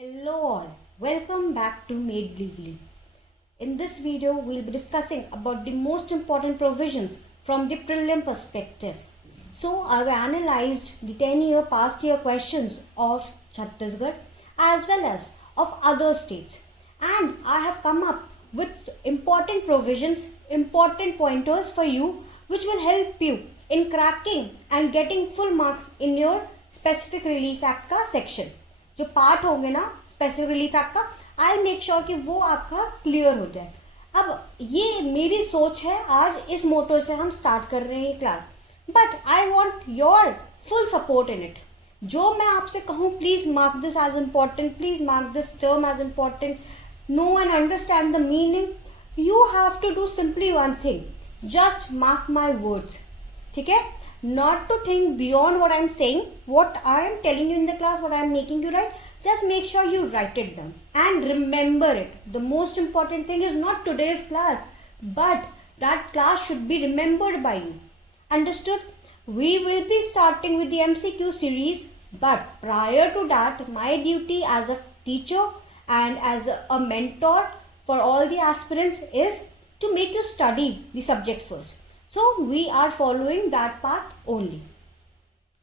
Hello all, welcome back to Made Legally. In this video, we'll be discussing about the most important provisions from the prelim perspective. So, I've analyzed the 10-year past year questions of Chhattisgarh as well as of other states, and I have come up with important provisions, important pointers for you which will help you in cracking and getting full marks in your specific relief act का section. जो part होंगे ना specific relief act का, I make sure कि वो आपका clear हो जाए. अब ये मेरी सोच है, आज इस मोटो से हम स्टार्ट कर रहे हैं class, but I want your full support in it. जो मैं आपसे कहूँ, please mark this as important, please mark this term as important, know and understand the meaning. You have to do simply one thing, just mark my words. ठीक है? Not to think beyond what I am saying, what I am telling you in the class, what I am making you write. Just make sure you write it down and remember it. The most important thing is not today's class, but that class should be remembered by you. Understood? We will be starting with the MCQ series, but prior to that, my duty as a teacher and as a mentor for all the aspirants is to make you study the subject first. So we are following that path only.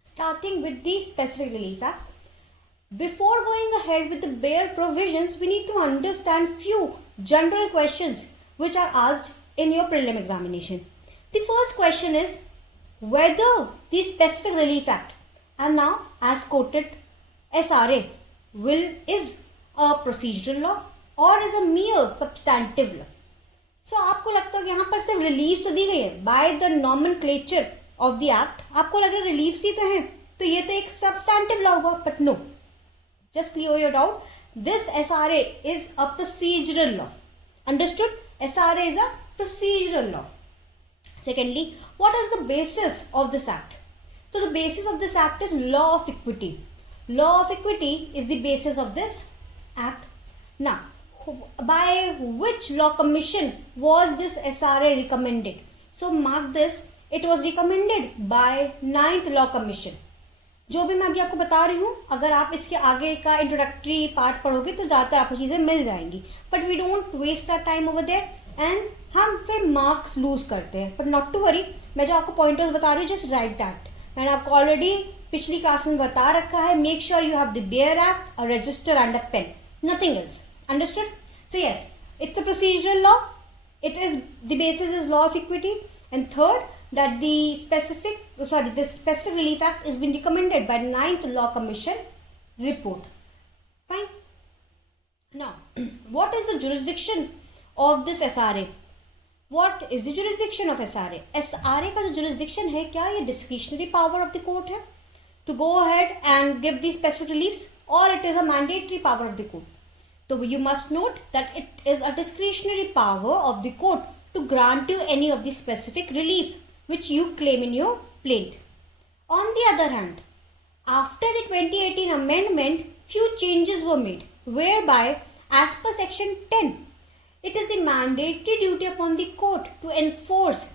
Starting with the specific relief act. Before going ahead with the bare provisions, we need to understand few general questions which are asked in your prelim examination. The first question is whether the specific relief act, and now as quoted, SRA is a procedural law or is a mere substantive law. So, आपको लगता है कि यहाँ पर सिर्फ relief तो दी गई है by the nomenclature of the act. आपको लग रहा है रिलीफ ही तो है, तो ये तो एक सब्सटैंटिव लॉ हुआ, but no, just clear your doubt. This SRA is a procedural law. Understood? SRA is a procedural law. Secondly, what is the basis of this act? तो the basis of this act is law of equity. Law of equity is the basis of this act. Now, by which law commission was this SRA recommended? So mark this, it was recommended by 9th law commission. जो भी मैं अभी आपको बता रही हूँ, अगर आप इसके आगे का इंट्रोडक्टरी पार्ट पढ़ोगे तो ज़्यादातर आपको चीज़ें मिल जाएंगी, but we don't waste our time over there and हम फिर मार्क्स लूज करते हैं. बट नॉट टू वरी, मैं जो आपको पॉइंटर्स बता रही हूँ, जस्ट राइट दैट. मैंने आपको ऑलरेडी पिछली क्लास में बता रखा है. Make sure you have the bare act, a register and a pen, nothing else. Understood? So yes, it's a procedural law. It is, the basis is law of equity. And third, that this specific relief act has been recommended by 9th law commission report. Fine. Now, what is the jurisdiction of this SRA? What is the jurisdiction of SRA? SRA का जो jurisdiction है, क्या ये discretionary power of the court है to go ahead and give these specific reliefs, or it is a mandatory power of the court? So you must note that it is a discretionary power of the court to grant you any of the specific relief which you claim in your plaint. On the other hand, after the 2018 amendment, few changes were made, whereby as per section 10, it is the mandatory duty upon the court to enforce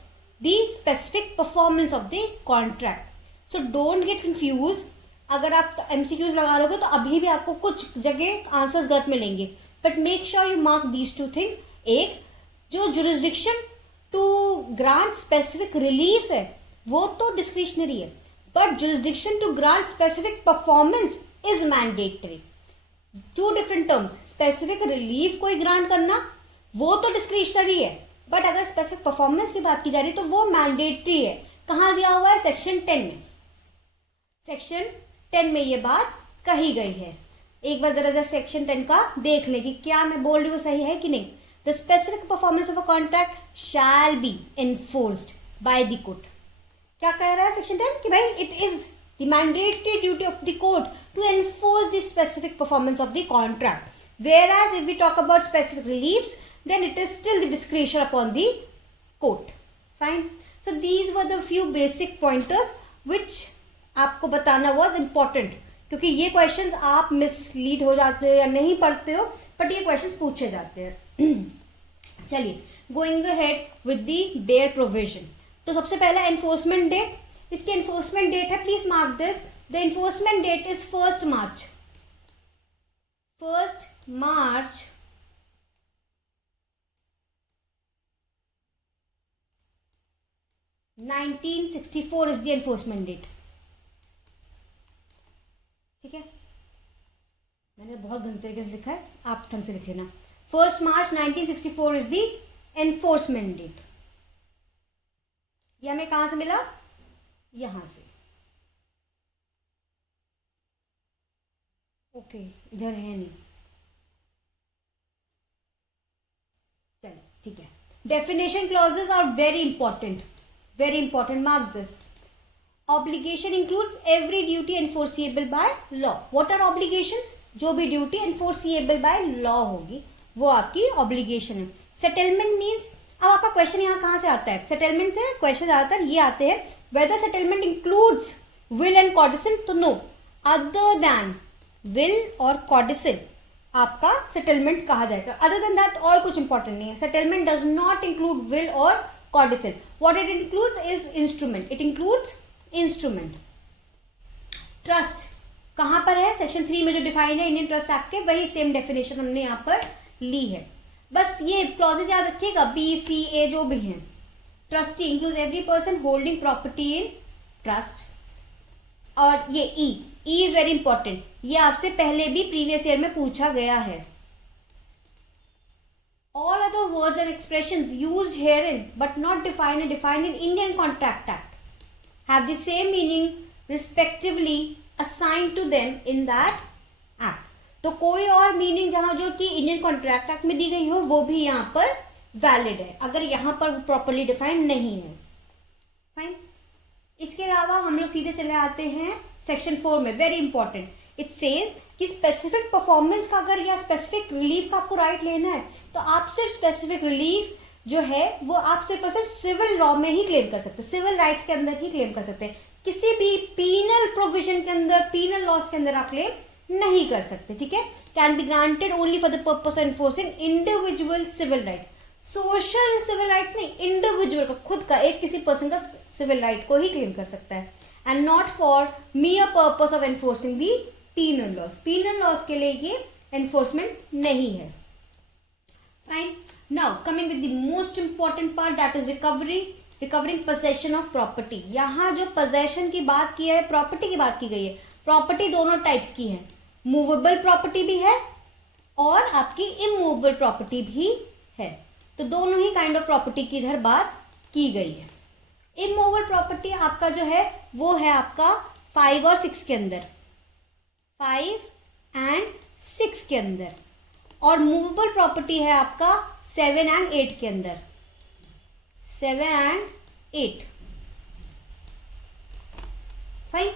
the specific performance of the contract. So don't get confused. अगर आप MCQs लगा लोगे तो अभी भी आपको कुछ जगह आंसर्स गलत मिलेंगे, but make sure you mark these two things. एक, जो jurisdiction to grant specific relief है वो तो डिस्क्रिशनरी है, but jurisdiction to grant specific performance is mandatory. Two different terms. Specific relief कोई ग्रांट करना वो तो डिस्क्रिशनरी है, बट अगर स्पेसिफिक परफॉर्मेंस की बात की जा रही है तो वो मैंडेटरी है. कहाँ दिया हुआ है? सेक्शन 10 में. सेक्शन 10 में ये बात कही गई है. एक बार जरा सेक्शन 10 का देख ले कि क्या मैं बोल रही हूँ सही है कि नहीं. The specific performance of a contract shall be enforced by the court. क्या कह रहा है सेक्शन 10? कि भाई it is the mandatory duty of the court to enforce the specific performance of the contract. whereas if we talk about specific reliefs, then it is still the discretion upon the court. Fine. So these were the few basic pointers which आपको बताना was important, क्योंकि ये questions आप mislead हो जाते हो या नहीं पढ़ते हो, बट ये क्वेश्चंस पूछे जाते हैं. चलिए, going ahead with the bare provision. तो सबसे पहला एनफोर्समेंट डेट. इसकी एनफोर्समेंट डेट है, please mark this, the enforcement date is 1 March. 1st March 1964 is the enforcement date. ठीक है, मैंने बहुत गंदे तरीके से लिखा है, आप ढंग से लिख लेना. 1st March 1964 is the enforcement date. ये हमें कहां से मिला? यहां से. ओके, इधर है नहीं, चलो ठीक है. Definition clauses are very important, very important, mark this. Obligation includes every duty enforceable by law. What are obligations? जो भी ड्यूटी enforceable by law होगी वो आपकी obligation है. settlement means, अब आपका क्वेश्चन यहाँ कहाँ से आता है? सेटलमेंट से क्वेश्चन ज़्यादातर ये आते हैं, whether settlement includes will and codicil, तो no, other than will और codicil आपका सेटलमेंट कहा जाएगा. अदर देन दैट और कुछ इंपॉर्टेंट नहीं है. Settlement does not include will और codicil. What it includes is instrument. It includes instrument. Trust कहाँ पर है? सेक्शन 3 में जो डिफाइन है इंडियन ट्रस्ट एक्ट के, वही सेम डेफिनेशन हमने यहाँ पर ली है. बस ये क्लॉजेज याद रखिएगा, बी सी ए जो भी हैं. Trustee includes every person holding property in trust. और ये ई इज वेरी इंपॉर्टेंट, ये आपसे पहले भी प्रीवियस ईयर में पूछा गया है. All other words and expressions used herein but not defined and defined in Indian Contract Act have the same meaning respectively assigned to them in that act. तो कोई और मीनिंग जहाँ जो कि इंडियन कॉन्ट्रैक्ट एक्ट में दी गई हो वो भी यहाँ पर वैलिड है, अगर यहाँ पर वो प्रॉपरली डिफाइंड नहीं है. फाइन. इसके अलावा हम लोग सीधे चले आते हैं सेक्शन 4 में. वेरी इंपॉर्टेंट, इट सेज कि स्पेसिफिक परफॉर्मेंस का अगर या स्पेसिफिक रिलीफ का आपको राइट लेना है तो आप सिर्फ स्पेसिफिक रिलीफ जो है वो आप सिर्फ और सिर्फ सिविल लॉ में ही क्लेम कर सकते हैं, सिविल राइट्स के अंदर ही क्लेम कर सकते हैं. किसी भी पीनल प्रोविजन के अंदर, पीनल लॉज के अंदर आप क्लेम नहीं कर सकते. ठीक है. Can be granted only for the purpose of enforcing individual civil right. Social civil rights नहीं, इंडिविजुअल का, खुद का, एक किसी पर्सन का सिविल राइट को ही क्लेम कर सकता है. And not for mere purpose of enforcing the penal laws. Penal laws के लिए ये एनफोर्समेंट नहीं है. Fine. Now coming with the most important part, that is recovering possession of property. यहाँ जो पोजेशन की बात की है, प्रॉपर्टी की बात की गई है. प्रॉपर्टी दोनों टाइप्स की है, मूवेबल प्रॉपर्टी भी है और आपकी इमूवेबल प्रॉपर्टी भी है. तो दोनों ही काइंड ऑफ प्रॉपर्टी की इधर बात की गई है. इमूवेबल प्रॉपर्टी आपका जो है वो है आपका 5 और 6 के अंदर, 5 एंड 6 के अंदर, और मूवेबल प्रॉपर्टी है आपका 7 एंड 8 के अंदर, 7 एंड 8. फाइन.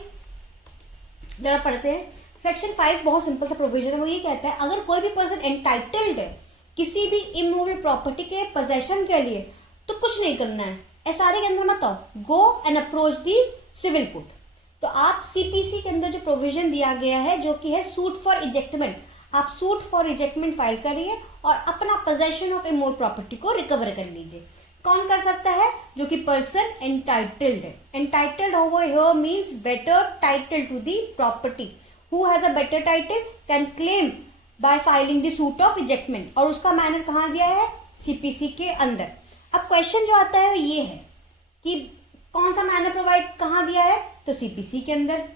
जरा पढ़ते हैं. सेक्शन 5 बहुत सिंपल सा प्रोविजन है. वो ये कहता है अगर कोई भी पर्सन एंटाइटल्ड है किसी भी इमूवेबल प्रॉपर्टी के पोजेशन के लिए तो कुछ नहीं करना है, एसआरए के अंदर मत आओ, go and approach the civil court. तो आप सीपीसी के अंदर जो प्रोविजन दिया गया है जो कि है सूट फॉर इजेक्टमेंट, आप सूट फॉर इजेक्टमेंट फाइल करिए और अपना पोजेशन ऑफ इमूवेबल प्रॉपर्टी को रिकवर कर लीजिए. कौन कर सकता है? जो कि पर्सन एंटाइटल्ड है. Entitled over here means better title to the property. Who has a better title can claim by filing the suit of ejectment. और उसका मैनर कहाँ दिया है? सीपीसी के अंदर. अब क्वेश्चन जो आता है ये है कि कौन सा मैनर प्रोवाइड कहाँ दिया है? तो सीपीसी के अंदर.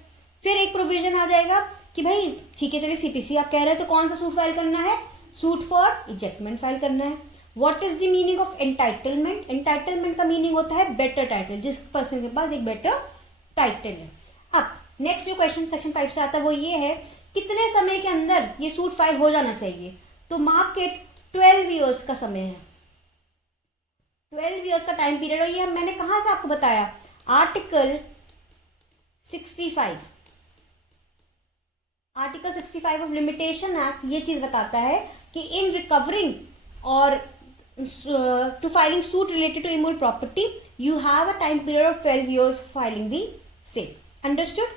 फिर एक प्रोविजन आ जाएगा कि भाई ठीक है चलिए सीपीसी आप कह रहे हैं तो कौन सा सूट फाइल करना है? सूट फॉर इजेक्टमेंट फाइल करना है. What is the meaning of entitlement? Entitlement का मीनिंग होता है बेटर टाइटल, जिस पर्सन के पास एक बेटर टाइटल है. अब नेक्स्ट जो क्वेश्चन सेक्शन 5 से आता है वो ये है कितने समय के अंदर ये सूट फाइल हो जाना चाहिए? तो मार्केट 12 ईयर्स का समय है, 12 ईयर्स का टाइम पीरियड. और ये मैंने कहाँ से आपको बताया? Article 65, article 65 of limitation act ये चीज बताता है कि इन रिकवरिंग और to filing suit related to immovable property you have a time period of 12 years filing the same. Understood?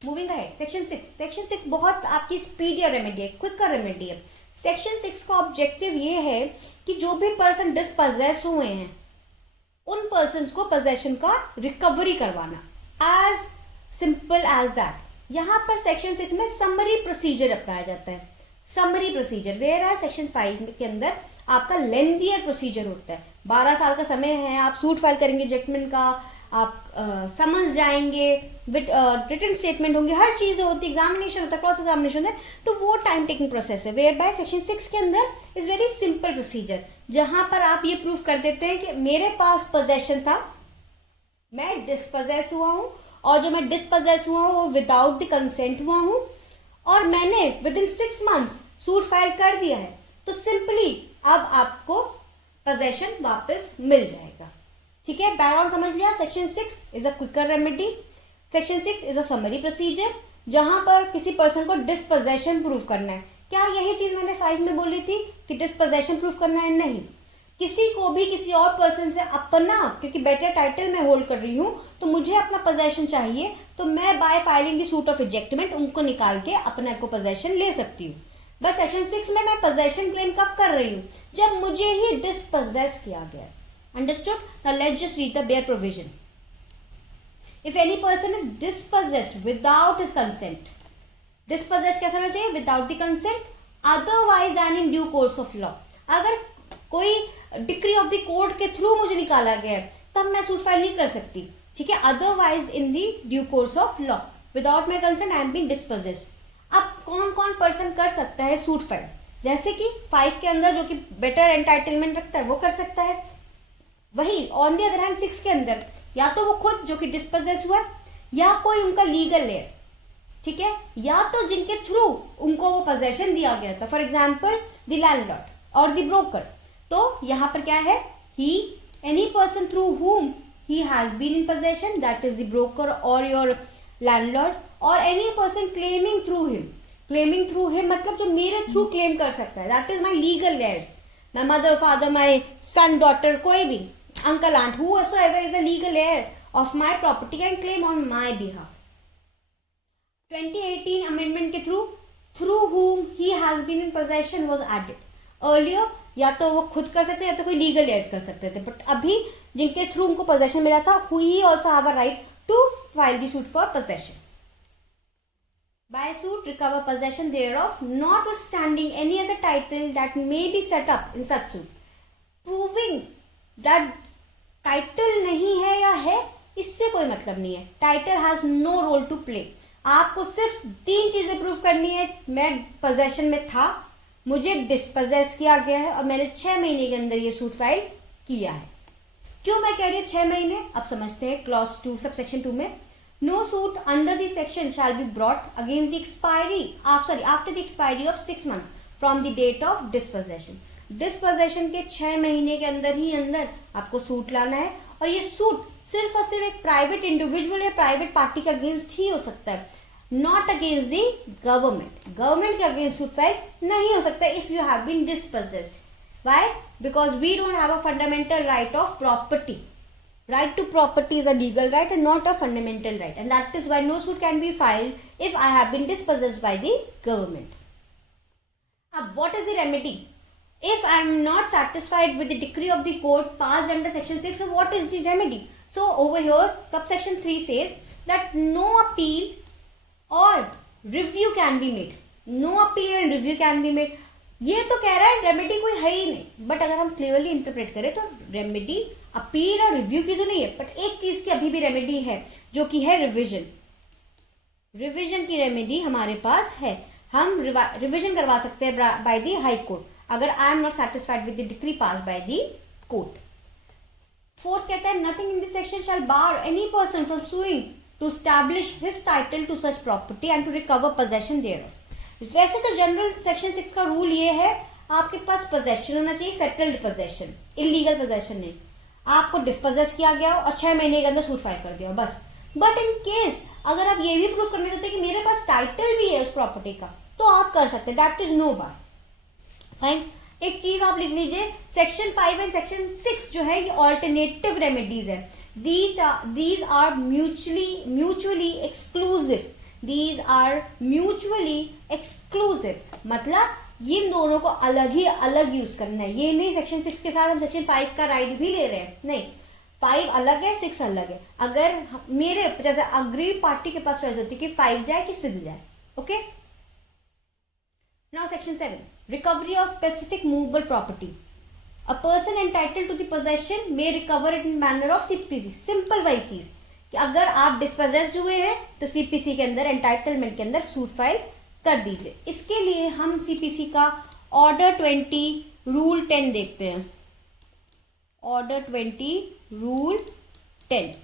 Moving ahead. Section 6. Section 6 बहुत आपकी स्पीडी रेमेडी है, quick का रेमेडी है. सेक्शन 6 का ऑब्जेक्टिव ये है कि जो भी पर्सन डिस्पोजेस हुए हैं उन पर्सन को पोजेशन का रिकवरी करवाना. As simple as that. यहाँ पर सेक्शन 6 में समरी प्रोसीजर अपनाया जाता है। समरी प्रोसीजर वेयर है सेक्शन 5 के अंदर आपका लेंदियर प्रोसीजर होता है। 12 साल का समय है, आप सूट फाइल करेंगे जजमेंट का, आप समन्स जाएंगे, रिटन स्टेटमेंट होंगे, हर चीज़ होती है, एग्जामिनेशन होता है, क्रॉस एग्जामिनेशन है, तो वो टाइम टेकिंग प्रोसेस है। वेयर बाय सेक्शन 6 के अंदर इज वेरी सिंपल प्रोसीजर, जहां पर आप ये प्रूफ कर देते हैं कि मेरे पास पोजेशन था, मैं डिस्पोजेस हुआ हूँ, और जो मैं डिस्पोजेस हुआ हूँ वो विदाउट द कंसेंट हुआ हूँ, और मैंने with in 6 months suit file कर दिया है, तो सिंपली अब आपको पोजेशन वापस मिल जाएगा। ठीक है, बैकग्राउंड समझ लिया। Section 6 is a quicker remedy. Section 6 is a summary procedure, जहां पर किसी पर्सन को डिस्पोजेशन प्रूफ करना है। क्या यही चीज मैंने 5 में बोली थी कि डिस्पोजेशन प्रूफ करना है? नहीं, किसी को भी किसी और पर्सन से अपना, क्योंकि बेटर टाइटल मैं होल्ड कर रही हूँ तो मुझे अपना पोजेशन चाहिए, तो मैं by filing the suit of ejectment उनको निकाल के अपने को पोजेशन ले सकती हूँ। बस सेक्शन 6 में मैं पोजेशन क्लेम कब कर रही हूँ? जब मुझे ही डिस्पोजेस किया गया। Understood? Now let's just read the bare provision. If any person is dispossessed without his consent, dispossessed कैसा होना चाहिए? Without the consent, otherwise than in due course of law. अगर कोई डिक्री ऑफ द कोर्ट के through मुझे निकाला गया है तब मैं सूट फाइल नहीं कर सकती। ठीक है, otherwise in the due course of law, without my consent I am being dispossessed. अब कौन कौन पर्सन कर सकता है सूट फाइल? जैसे कि 5 के अंदर जो कि बेटर एंटाइटलमेंट रखता है वो कर सकता है। वही ऑन दी अदर हैंड 6 के अंदर या तो वो खुद जो कि डिस्पोजेस हुआ, या कोई उनका लीगल लेयर, ठीक है, या तो जिनके थ्रू उनको वो पोजेशन दिया गया था, फॉर एग्जाम्पल द लैंडलॉर्ड और द ब्रोकर। तो यहाँ पर क्या है? He any person through whom he has been in possession, that is the broker or your landlord, or any person claiming through him. Claiming through him मतलब जो मेरे through claim कर सकता है, that is my legal heirs, my mother, father, my son, daughter, कोई भी, uncle, aunt, whosoever is a legal heir of my property and claim on my behalf. 2018 amendment के through whom he has been in possession was added. Earlier या तो वो खुद कर सकते या तो कोई लीगल एयर्स कर सकते थे, बट अभी जिनके थ्रू उनको पोजेशन मिला था, he also have a right to file the suit for possession. By suit recover possession thereof notwithstanding any other title that may be set up in such suit. Proving that title नहीं है या है, इससे कोई मतलब नहीं है। Title has no role to play. आपको सिर्फ 3 चीजें प्रूव करनी है। मैं पोजेशन में था, मुझे डिस्पोजेस किया गया है, और मैंने 6 महीने के अंदर ये सूट फाइल किया है। क्यों मैं कह रही हूँ 6 महीने? अब समझते हैं। क्लॉज 2 सब सेक्शन 2 में, no suit under this section shall be brought against the expiry after the expiry of 6 months from the date of dispossession. Dispossession के 6 महीने के अंदर ही अंदर आपको सूट लाना है, और ये सूट सिर्फ और सिर्फ एक प्राइवेट इंडिविजुअल या प्राइवेट पार्टी के अगेंस्ट ही हो सकता है, not against the government. Government के अगेंस्ट सूट फाइल नहीं हो सकता if you have been dispossessed. Why? Because we don't have a fundamental right of property. Right to property is a legal right and not a fundamental right, and that is why no suit can be filed if I have been dispossessed by the government. Now, what is the remedy? If I am not satisfied with the decree of the court passed under section 6, so what is the remedy? So over here, subsection 3 says that no appeal or review can be made. No appeal and review can be made. ये तो कह रहा है remedy कोई है ही नहीं, but अगर हम क्लियरली इंटरप्रेट करें तो रेमेडी अपील और रिव्यू की तो नहीं है, बट एक चीज की अभी भी रेमेडी है, जो कि है रिविजन। रिविजन की रेमेडी हमारे पास है। हम रिविजन करवा सकते हैं बाय द हाई कोर्ट अगर I am not satisfied with the decree passed by the court. 4th कहता है nothing in this section shall bar any person from suing to establish his title to such property and to recover possession thereof. वैसे तो general section 6 का rule ये है, आपके पास possession होना चाहिए, सेटल्ड पोजेशन, इलीगल पोजेशन नहीं। आपको डिस्पोजेस किया गया और 6 महीने के अंदर सूट फाइल कर दिया बस। बट इन केस अगर आप ये भी प्रूफ करने चाहते हैं कि मेरे पास टाइटल भी है उस प्रॉपर्टी का, तो आप कर सकते हैं, that is no bar. Fine. एक चीज आप लिख लीजिए, सेक्शन 5 एंड सेक्शन 6 जो है ये ऑल्टरनेटिव रेमेडीज है। These are mutually exclusive. These are mutually exclusive, मतलब इन दोनों को अलग ही अलग यूज करना है। ये नहीं सेक्शन 6 के साथ हम सेक्शन 5 का राइट भी ले रहे हैं, नहीं। 5 अलग है, 6 अलग है। अगर मेरे जैसे अग्री पार्टी के पास चॉइस होती है कि 5 जाए कि 6 जाए। Okay, now section 7, recovery of specific movable property. A person entitled to the possession may recover it in manner of CPC. Simple वही चीज कि अगर आप डिस्पोजेस्ड हुए हैं तो सीपीसी के अंदर एंटाइटलमेंट के अंदर सूट फाइल कर दीजिए। इसके लिए हम सीपीसी का ऑर्डर 20 रूल 10 देखते हैं। Order 20 rule 10।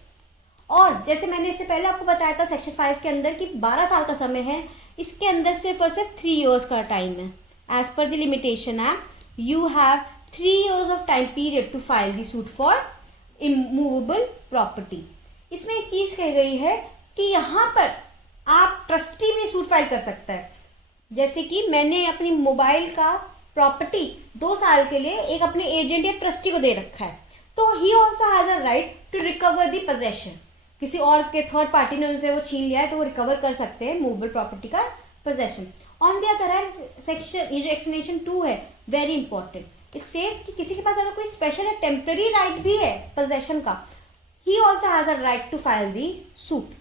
और जैसे मैंने इससे पहले आपको बताया था सेक्शन 5 के अंदर कि 12 साल का समय है, इसके अंदर सिर्फ और सिर्फ 3 इयर्स का टाइम है। As per the limitation act you have 3 years of time period to file the suit for immovable property। इसमें एक चीज कही गई है कि यहाँ पर आप ट्रस्टी में सूट फाइल कर सकता है। जैसे कि मैंने अपनी मोबाइल का प्रॉपर्टी 2 साल के लिए एक अपने एजेंट या ट्रस्टी को दे रखा है, तो he also has a right to recover the possession. किसी और के थर्ड पार्टी ने उनसे वो छीन लिया है तो वो रिकवर कर सकते हैं मूवेबल प्रॉपर्टी का possession. On the other hand section, ये जो एक्सप्लेनेशन 2 है वेरी इंपॉर्टेंट। इट सेज कि किसी के पास अगर कोई स्पेशल या टेम्पररी राइट भी है पोजेशन का, he also has a right to file the suit.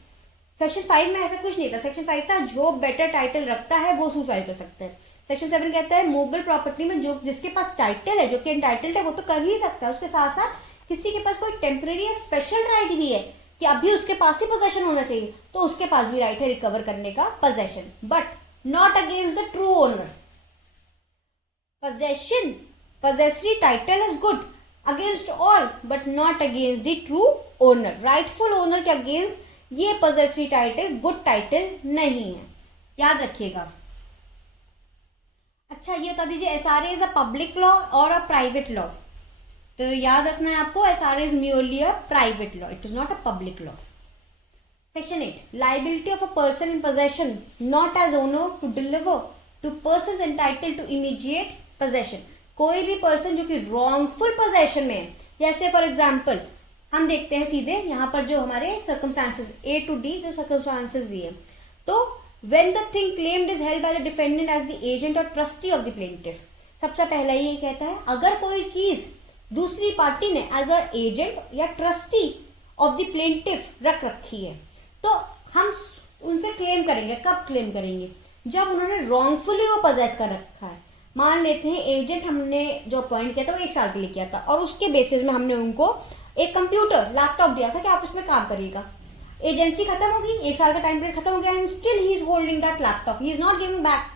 Section 5 में ऐसा कुछ नहीं था। सेक्शन 5 था जो बेटर टाइटल रखता है वो सूट फाइल कर सकता है। सेक्शन 7 कहता है मूवेबल प्रॉपर्टी में जो जिसके पास टाइटल है, जो कि एंटाइटल्ड है, वो तो कर ही सकता है। उसके साथ साथ किसी के पास कोई टेम्पररी या स्पेशल राइट भी है कि अभी उसके पास ही पोजेशन होना चाहिए, तो उसके पास भी राइट है रिकवर करने का possession, but not against the true owner. Possession possessory title is good against all but not against the true owner। rightful owner के अगेंस्ट ये possessory title good title नहीं है, याद रखिएगा। अच्छा, ये बता दीजिए SRA is a public law और अ प्राइवेट लॉ। तो याद रखना है आपको, SRA is merely a private law, it is not a public law। Section 8, liability of a person in possession not as owner to deliver to persons entitled to immediate possession। कोई भी person जो कि wrongful possession में है, जैसे for example हम देखते हैं सीधे यहाँ पर जो हमारे सर्कमस्टांसेस A to D जो सर्कमस्टांसेस दिए, तो when the thing claimed is held by the defendant as the agent or trustee of the plaintiff. सबसे पहला ये कहता है अगर कोई चीज दूसरी पार्टी ने एज अ एजेंट या ट्रस्टी ऑफ द प्लेंटिफ रख रखी है, तो हम उनसे क्लेम करेंगे। कब क्लेम करेंगे? जब उन्होंने रॉन्गफुली वो पोजेस कर रखा है। मान लेते हैं एजेंट हमने जो अपॉइंट किया था वो 1 साल के लिए किया था और उसके बेसिस में हमने उनको एक कंप्यूटर लैपटॉप दिया था कि आप उसमें काम करिएगा। एजेंसी खत्म होगी, 1 साल का टाइम पीरियड खत्म हो गया and still he is holding that laptop, he is not giving back.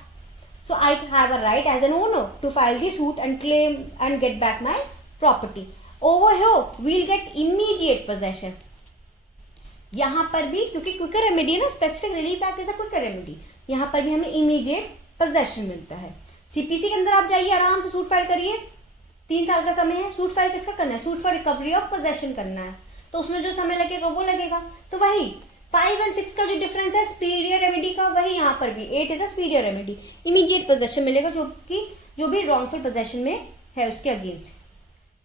So I have a right as an owner to file the suit and claim and get back my property. Over here we will get immediate possession. यहाँ पर भी क्योंकि quicker remedy है ना, specific relief act is a quicker remedy, यहाँ पर भी हमें इमीडिएट पोजेशन मिलता है। सीपीसी के अंदर आप जाइए, आराम से सूट फाइल करिए। 3 साल का समय है। सूट फाइल किसका करना है? Suit for recovery of possession करना है, तो उसमें जो समय लगेगा वो लगेगा। तो वही 5 और 6 का जो डिफरेंस है स्पीरियर रेमेडी का, वही यहाँ पर भी 8 is a superior remedy. Immediate possession मिलेगा जो भी रॉन्गफुल पोजेशन में है उसके अगेंस्ट।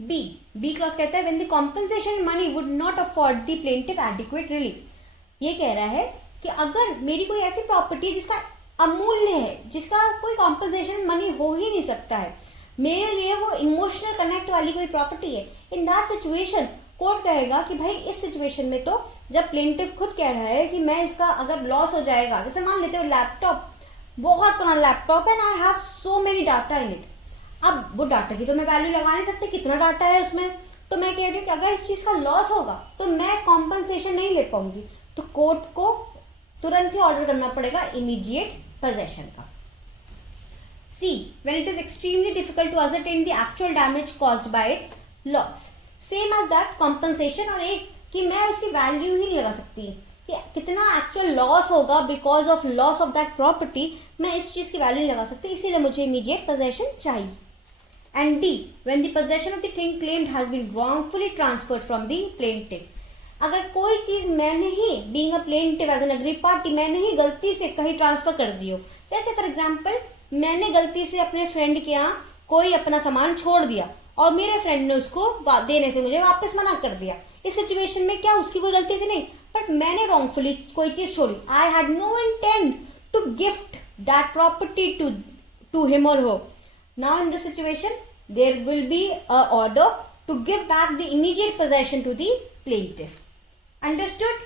बी क्लॉज कहता है when the compensation money would not afford the plaintiff adequate relief. ये कह रहा है कि अगर मेरी कोई ऐसी प्रॉपर्टी है जिसका अमूल्य है, जिसका कोई कॉम्पनसेशन मनी हो ही नहीं सकता है, मेरे लिए वो इमोशनल कनेक्ट वाली कोई प्रॉपर्टी है, इन दैट सिचुएशन कोर्ट कहेगा कि भाई इस सिचुएशन में तो जब प्लेंटिफ खुद कह रहा है कि मैं इसका अगर लॉस हो जाएगा, जैसे मान लेते हो लैपटॉप, बहुत पुराना लैपटॉप है, I have so many data in it. अब वो डाटा की तो मैं वैल्यू लगा नहीं सकती, कितना डाटा है उसमें, तो मैं कह रही हूँ कि अगर इस चीज का लॉस होगा तो मैं कॉम्पनसेशन नहीं ले पाऊंगी, तो कोर्ट को तुरंत ही ऑर्डर करना पड़ेगा इमीडिएट पोजेशन का। C, when it is extremely difficult to ascertain the actual damage caused by its loss, same as that compensation। और एक कि मैं उसकी वैल्यू ही नहीं लगा सकती कि कितना एक्चुअल लॉस होगा because of loss of that property, मैं इस चीज की वैल्यू नहीं लगा सकती, इसीलिए मुझे इमीडिएट पोजेशन चाहिए। And D, when the possession of the thing claimed has been wrongfully transferred from the plaintiff। अगर कोई चीज मैंने ही being a plaintiff as an aggrieved party मैंने ही गलती से कहीं ट्रांसफर कर दी हो, जैसे फॉर एग्जांपल मैंने गलती से अपने फ्रेंड के यहाँ कोई अपना सामान छोड़ दिया और मेरे फ्रेंड ने उसको देने से मुझे वापस मना कर दिया, इस सिचुएशन में क्या उसकी कोई गलती थी? नहीं, बट मैंने रॉन्गफुली कोई चीज छोड़ी। I had no intent to gift that property to him और her. Now in this situation there will be a order to give back the immediate possession to the plaintiff. Understood?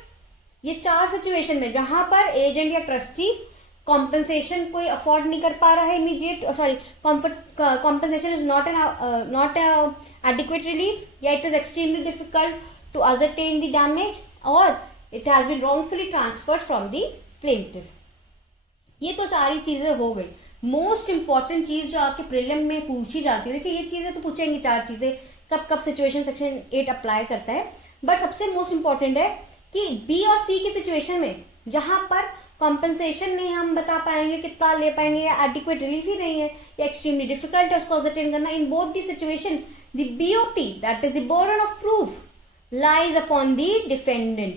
ये 4 situation में जहां पर agent या trustee compensation कोई afford नहीं कर पा रहा है, immediate compensation is not adequate relief, या it is extremely difficult to ascertain the damage, और it has been wrongfully transferred from the plaintiff. ये तो सारी चीजें हो गई. मोस्ट इंपॉर्टेंट चीज जो आपके प्रीलिम में पूछी जाती है, देखिए ये चीजें तो पूछेंगी 4 चीजें, कब कब सिचुएशन सेक्शन 8 अप्लाई करता है, बट सबसे मोस्ट इंपॉर्टेंट है कि बी और सी की सिचुएशन में जहां पर कॉम्पनसेशन नहीं हम बता पाएंगे कितना ले पाएंगे, या एडिक्वेट रिलीफ ही नहीं है, या एक्सट्रीमली डिफिकल्ट है उसको ascertain करना, in both the situation the BOP, that is the burden of proof, lies upon the defendant.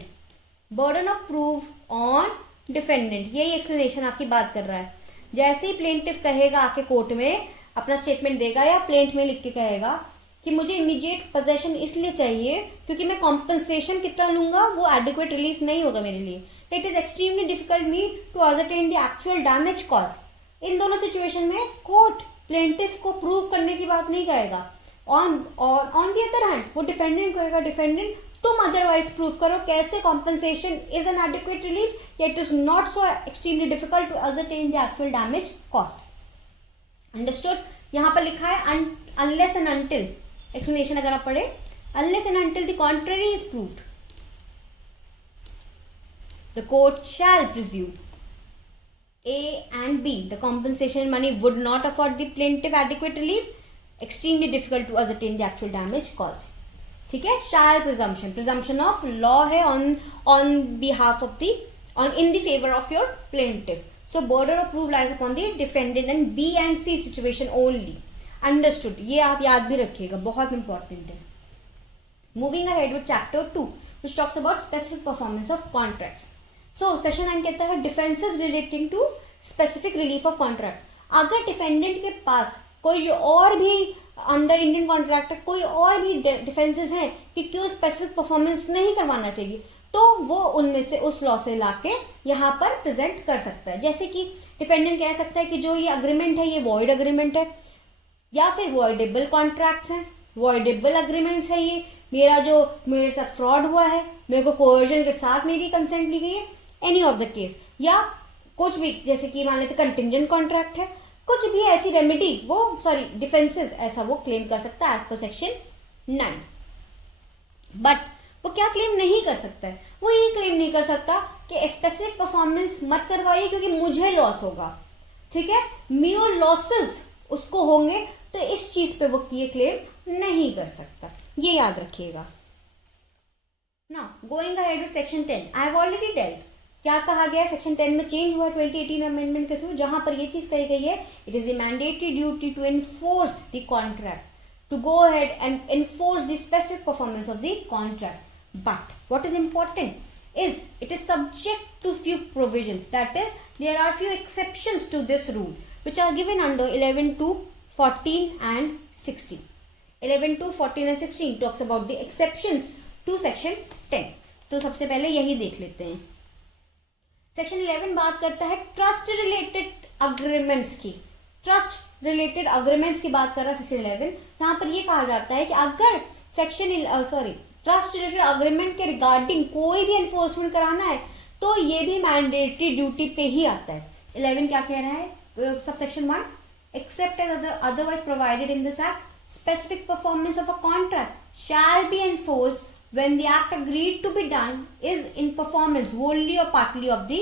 Burden of proof on defendant, यही एक्सप्लेनेशन आपकी बात कर रहा है. जैसे ही प्लेंटिफ कहेगा आके कोर्ट में अपना स्टेटमेंट देगा, या प्लेंट में लिख के कहेगा कि मुझे इमीडिएट पोजेशन इसलिए चाहिए क्योंकि मैं कॉम्पनसेशन कितना लूंगा वो एडिक्वेट रिलीफ नहीं होगा मेरे लिए, it is extremely difficult me to ascertain the actual damage cause. इन दोनों सिचुएशन में कोर्ट प्लेंटिफ को प्रूव करने की बात नहीं कहेगा. ऑन दी अदर हैंड वो डिफेंडेंट कहेगा, डिफेंडेंट तुम अदरवाइज प्रूव करो कैसे compensation is an adequate relief, या it is not so extremely difficult to ascertain the actual damage cost. Understood? यहाँ पर लिखा है अनलेस एंड अनटिल, एक्सप्लेनेशन अगर आप पढ़े, unless and until the contrary is proved, the court shall presume A and B the compensation money would not afford the plaintiff adequate relief, extremely difficult to ascertain the actual damage caused. ठीक है, shall presumption of law है on behalf of the in the favor of your plaintiff. So burden of proof lies upon the defendant and B and C situation only. Understood, ये आप याद भी रखिएगा, बहुत important है. Moving ahead with chapter 2 which talks about specific performance of contracts. So section 9 कहता है defences relating to specific relief of contract. अगर डिफेंडेंट के पास कोई और भी अंडर इंडियन कॉन्ट्रैक्ट कोई और भी डिफेंसेस हैं कि क्यों स्पेसिफिक परफॉर्मेंस नहीं करवाना चाहिए, तो वो उनमें से उस लॉ से लाके यहाँ पर प्रेजेंट कर सकता है. जैसे कि डिफेंडेंट कह सकता है कि जो ये अग्रीमेंट है ये वॉइड अग्रीमेंट है, या फिर वॉइडेबल कॉन्ट्रैक्ट्स हैं, वॉइडेबल अग्रीमेंट्स है, ये मेरे साथ फ्रॉड हुआ है, मेरे को कोवर्जन के साथ मेरी कंसेंट ली गई है, एनी ऑफ द केस, या कुछ भी जैसे कि मान लेते कंटिंजेंट कॉन्ट्रैक्ट है, कुछ भी ऐसी रेमेडी डिफेंसेस ऐसा वो क्लेम कर सकता है एज पर सेक्शन 9. बट वो क्या क्लेम नहीं कर सकता है, वो ये क्लेम नहीं कर सकता कि स्पेसिफिक परफॉर्मेंस मत करवाइए क्योंकि मुझे लॉस होगा. ठीक है, मेरे लॉसेस उसको होंगे, तो इस चीज पे वो ये क्लेम नहीं कर सकता, ये याद रखिएगा. Now going ahead with section 10, I have already tailed क्या कहा गया है. सेक्शन 10 में चेंज हुआ 2018 अमेंडमेंट के थ्रू, जहां पर ये चीज कही गई है it is the mandatory duty to enforce the contract, to go ahead and enforce the specific performance of the contract. But what is important is it is subject to few provisions, that is there are few exceptions to this rule which are given under 11 to 14 and 16. 11 to 14 and 16 talks about the exceptions to section 10. तो सबसे पहले यही देख लेते हैं. Section 11 बात करता है ट्रस्ट रिलेटेड अग्रीमेंट्स की. ट्रस्ट रिलेटेड अग्रीमेंट्स की बात कर रहा है सेक्शन 11, जहां पर ये कहा जाता है कि अगर सेक्शन ट्रस्ट रिलेटेड अग्रीमेंट के रिगार्डिंग कोई भी एनफोर्समेंट कराना है तो ये भी मैंडेटरी ड्यूटी पे ही आता है. 11 क्या कह रहा है, subsection 1, except as otherwise provided in this act, specific performance of a contract shall be enforced when the act agreed to be done is in performance wholly or partly of the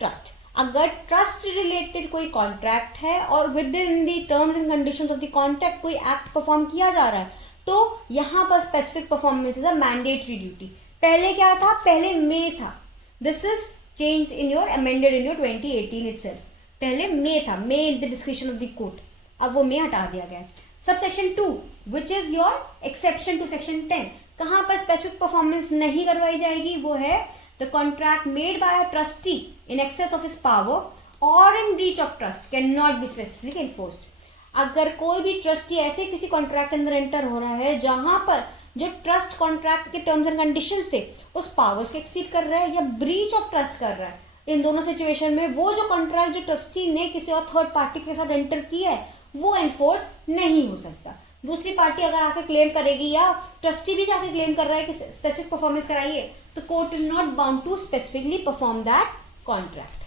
trust. अगर trust related कोई contract है और within the terms and conditions of the contract कोई act perform किया जा रहा है, तो यहाँ पर specific performance is a mandatory duty. पहले क्या था, पहले मे था, this is change in your amended in your 2018 itself. पहले मे था, may in the description of the court, अब वो मे हटा दिया गया. Sub section 2 which is your exception to section 10, कहाँ पर स्पेसिफिक परफॉर्मेंस नहीं करवाई जाएगी, वो है the contract made by a trustee in excess of his power और in breach of trust cannot be specifically enforced. अगर कोई भी ट्रस्टी ऐसे किसी कॉन्ट्रैक्ट के अंदर एंटर हो रहा है जहां पर जो ट्रस्ट कॉन्ट्रैक्ट के टर्म्स एंड कंडीशंस थे उस पावर्स के एक्सीड कर रहा है या ब्रीच ऑफ ट्रस्ट कर रहा है, इन दोनों सिचुएशन में वो जो कॉन्ट्रैक्ट जो ट्रस्टी ने किसी और थर्ड पार्टी के साथ एंटर किया है वो एनफोर्स नहीं हो सकता. दूसरी पार्टी अगर आके क्लेम करेगी या ट्रस्टी भी जाके क्लेम कर रहा है कि स्पेसिफिक परफॉर्मेंस कराइए, तो court is not bound to specifically perform that contract.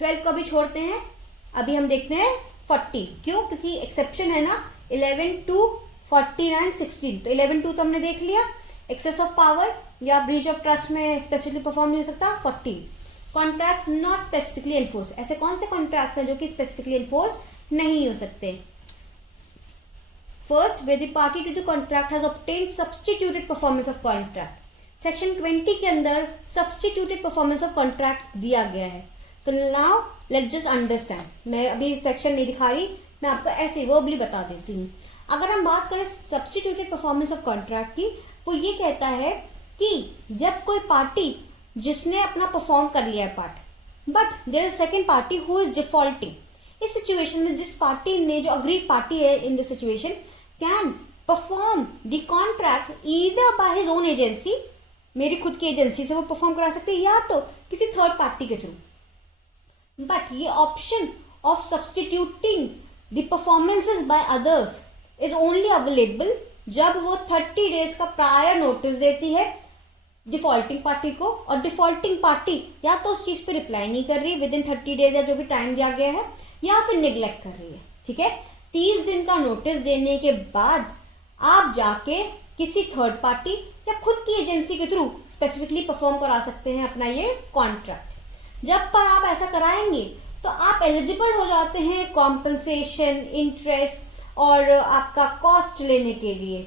12 को भी छोड़ते हैं, अभी हम देखते हैं 40। क्यों? क्योंकि एक्सेप्शन है ना 11 to 14 and 16। तो 11 2 तो हमने देख लिया, एक्सेस ऑफ पावर या ब्रीच ऑफ ट्रस्ट में स्पेसिफिकली परफॉर्म नहीं हो सकता। 14 कॉन्ट्रैक्ट्स नॉट स्पेसिफिकली एनफोर्स, ऐसे कौन से कॉन्ट्रैक्ट्स हैं जो कि स्पेसिफिकली एनफोर्स नहीं हो सकते? First, where the party to the contract has obtained substituted performance of contract। Section 20 के अंदर substituted performance of contract दिया गया है। तो नाउ लेट्स जस्ट अंडरस्टैंड, मैं अभी सेक्शन नहीं दिखा रही, मैं आपको ऐसे वर्बली बता देती हूँ। अगर हम बात करें सब्सटीट्यूटेड परफॉर्मेंस ऑफ कॉन्ट्रैक्ट की, वो ये कहता है कि जब कोई पार्टी जिसने अपना परफॉर्म कर लिया है part, but there is second party who is defaulting, इस सिचुएशन में जिस पार्टी ने, जो अग्रीड पार्टी है in this situation, can perform the contract either by his own agency, मेरी खुद की एजेंसी से वो परफॉर्म करा सकते हैं, या तो किसी थर्ड पार्टी के थ्रू। बट ये option of substituting the performances by others is only available जब वो 30 डेज का प्रायर नोटिस देती है डिफॉल्टिंग पार्टी को, और डिफॉल्टिंग पार्टी या तो उस चीज पे रिप्लाई नहीं कर रही विद इन 30 डेज या जो भी टाइम दिया गया है, या फिर निग्लेक्ट कर रही है। ठीक है, 30 दिन का नोटिस देने के बाद आप जाके किसी थर्ड पार्टी या खुद की एजेंसी के थ्रू स्पेसिफिकली परफॉर्म करा सकते हैं अपना ये कॉन्ट्रैक्ट। जब पर आप ऐसा कराएंगे तो आप एलिजिबल हो जाते हैं कॉम्पनसेशन, इंटरेस्ट और आपका कॉस्ट लेने के लिए।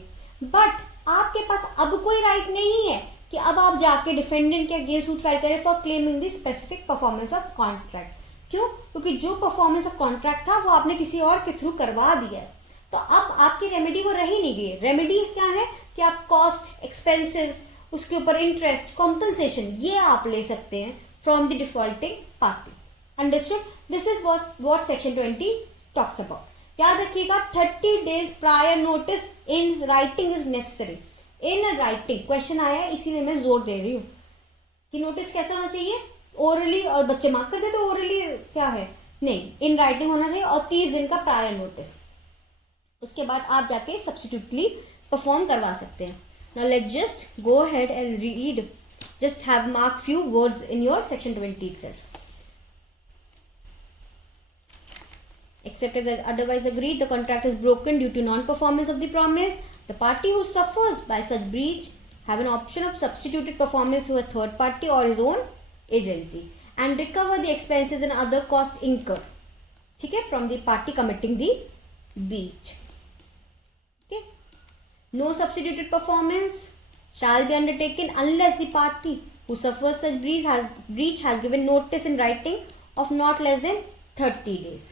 बट आपके पास अब कोई राइट नहीं है कि अब आप जाके डिफेंडेंट के अगेंस्ट सूट फाइल करें for claiming the specific performance of contract. क्यों? क्योंकि जो परफॉर्मेंस ऑफ कॉन्ट्रैक्ट था वो आपने किसी और के थ्रू करवा दिया है, तो अब आपकी रेमेडी वो रही नहीं गई। रेमेडी क्या है कि आप कॉस्ट, एक्सपेंसेस, उसके ऊपर इंटरेस्ट, कॉम्पनसेशन, ये आप ले सकते हैं from the defaulting party. Understood? This is what section 20 talks about. याद रखिएगा 30 days prior notice in writing is necessary. In writing question आया है, इसीलिए मैं जोर दे रही हूँ कि नोटिस कैसा होना चाहिए, ओरली, और बच्चे मार्क कर दे तो ओरली क्या है, नहीं, इन राइटिंग होना चाहिए, और 30 दिन का प्रायर नोटिस। उसके बाद आप जाके सब्स्टिट्यूटली परफॉर्म करवा सकते हैं। Now let's just go ahead and read, just have mark few words in your section 20 itself. Except as otherwise agreed, the contract is broken due to non-performance of the promise. The party who suffers by such breach have an option of substituted performance to a third party or his own agency and recover the expenses and other costs incurred, ठीक है, from the party committing the breach. Okay, no substituted performance shall be undertaken unless the party who suffers such breach has given notice in writing of not less than 30 days.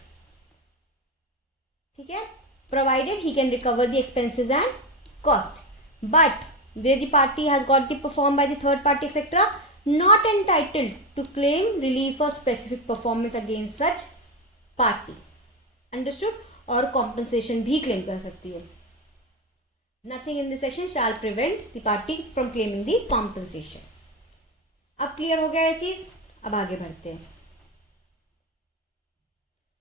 ठीक है, provided he can recover the expenses and cost, but where the party has got the performed by the third party etc., not entitled to claim relief for specific performance against such party. Understood? और compensation भी claim कर सकती है. Nothing in this section shall prevent the party from claiming the compensation. अब clear हो गया ये चीज, अब आगे बढ़ते हैं।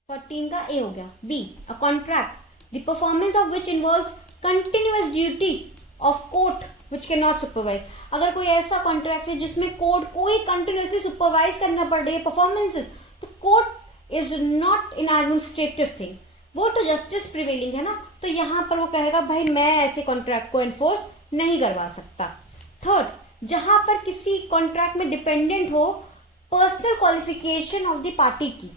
14 का ए हो गया। B, a contract the performance of which involves continuous duty of court which can not supervise. अगर कोई ऐसा कॉन्ट्रैक्ट है जिसमें कोर्ट कोई कंटिन्यूअसली सुपरवाइज करना पड़ रही है परफॉर्मेंसेस, तो court is not in administrative thing, वो तो जस्टिस प्रिवेलिंग है ना, तो यहाँ पर वो कहेगा भाई मैं ऐसे कॉन्ट्रैक्ट को एनफोर्स नहीं करवा सकता। थर्ड, जहां पर किसी कॉन्ट्रैक्ट में डिपेंडेंट हो personal qualification of the party की,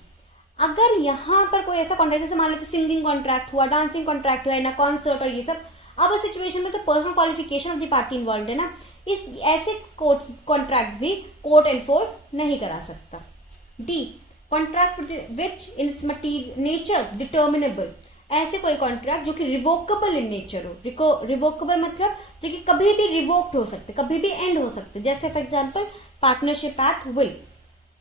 अगर यहाँ पर कोई ऐसा कॉन्ट्रैक्ट, जैसे मान लेते सिंगिंग कॉन्ट्रैक्ट हुआ, डांसिंग कॉन्ट्रैक्ट हुआ, ना कॉन्सर्ट और ये सब, अब इस सिचुएशन में तो personal qualification of the party involve है ना, इस ऐसे कॉन्ट्रैक्ट भी कोर्ट एनफोर्स नहीं करा सकता। D, contract which in its nature determinable, ऐसे कोई कॉन्ट्रैक्ट जो कि रिवोकेबल इन नेचर हो। रिवोकेबल मतलब जो कि कभी भी रिवोक्ड हो सकते, कभी भी एंड हो सकते, जैसे for example partnership at will.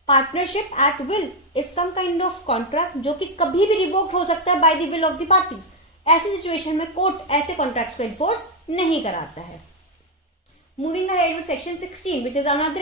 Partnership at will is some kind of contract जो कि कभी भी रिवोक्ड हो सकता है by the will of the parties. ऐसी सिचुएशन में कोर्ट ऐसे कॉन्ट्रैक्ट्स को एनफोर्स नहीं कराता है। Moving ahead with section 16 which is another